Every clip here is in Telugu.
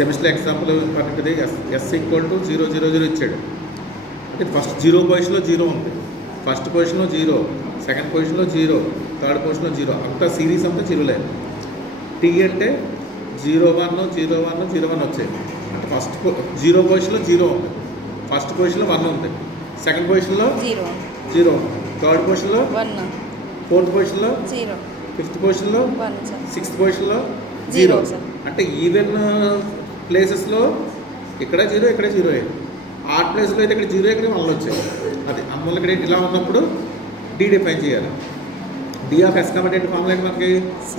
సెమిస్టర్ ఎగ్జాంపుల్ పన్నెండుది ఎస్ ఈక్వల్ టు 0 0 0 ఇచ్చాడు. అంటే ఫస్ట్ 0 పొజిషన్లో 0 ఉంది, ఫస్ట్ పొజిషన్లో 0, సెకండ్ పొజిషన్లో 0, థర్డ్ పొజిషన్లో 0, అంతా సిరీస్ అంతా 0లే. టీ అంటే 0 1 0 1 0 1 వచ్చాయి. అంటే ఫస్ట్ 0 పొజిషన్లో 0 ఉంది, ఫస్ట్ పొజిషన్లో 1 ఉంది, సెకండ్ పొజిషన్లో 0 ఉంది, థర్డ్ పొజిషన్లో 1, ఫోర్త్ పొజిషన్లో 0, ఫిఫ్త్ పొజిషన్లో 1, సిక్స్త్ పొజిషన్లో 0. అంటే ఈవెన్ ప్లేసెస్లో ఇక్కడ 0 ఇక్కడ 0 ఆడ్ ప్లేస్లో అయితే ఇక్కడ 0 ఇక్కడ 1 వచ్చాయి. అది అందువల్ల ఇక్కడ ఇలా ఉన్నప్పుడు డి డిఫైన్ చేయాలి. D of S committed formula ఏంటి మనకి?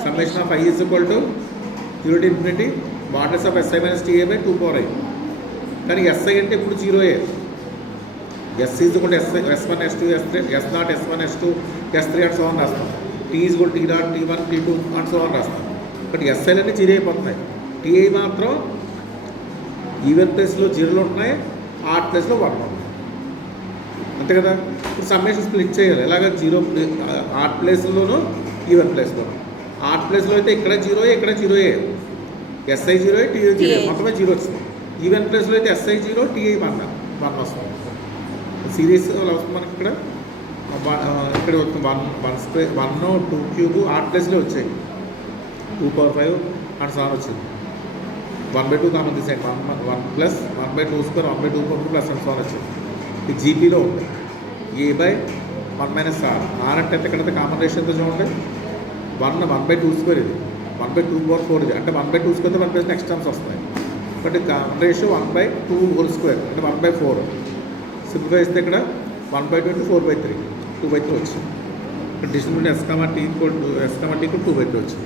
Summation of I is equal to 0 to infinity modulus of SI minus TA by 2 కానీ ఎస్ఐ అంటే ఇప్పుడు 0 S is equal to S1 S2 S3 S0 S1 S2 S3 and so on రాస్తాం. T is equal T dot T1 T2 and so on రాస్తాం. బట్ ఎస్ఐలన్నీ 0 అయిపోతున్నాయి. టీఐ మాత్రం ఈవెన్ ప్లేస్లో 0లు ఉంటున్నాయి, ఆడ్ ప్లేస్లో 1 ఉన్నాయి, అంతే కదా. ఇప్పుడు సమ్మేషన్ స్ప్లిట్ చేయాలి. ఎలాగ 0 ఆడ్ ప్లేస్లోనూ ఈవెన్ ప్లేస్లోనూ. ఆడ్ ప్లేస్లో అయితే ఇక్కడ 0 ఇక్కడ 0 ఎస్ఐ 0 టీఐ 0 మొత్తమే 0 వచ్చింది. ఈవెన్ ప్లేస్లో అయితే SI 0 టీఐ 1 వస్తుంది. సిరీస్ వస్తుంది మనకి ఇక్కడ ఇక్కడ 1 2 క్యూబ్ ఆడ్ ప్లేస్లో వచ్చాయి, 2 power 5 అండ్ సార్ వచ్చింది. 1/2 కామన్ తీసేయండి, 1 plus 1/2 square 1/2 power plus and sir వచ్చింది. ఇది జీపీలో ఉంది. A/1 minus are. ఆర్ అంటే ఎక్కడైతే కామన్ రేషియోతో చూడండి, 1/2 స్క్వేర్ ఇది, 1/2 power 4 ఇది. అంటే 1/2 స్క్వేర్తో 1 నెక్స్ట్ టర్మ్స్ వస్తాయి. But common ratio 1/2 whole square అంటే 1/4. సింపుల్గా ఇస్తే ఇక్కడ 1/2 4/3 2/3 వచ్చింది. Distribution S, T equal to 2/3 వచ్చింది.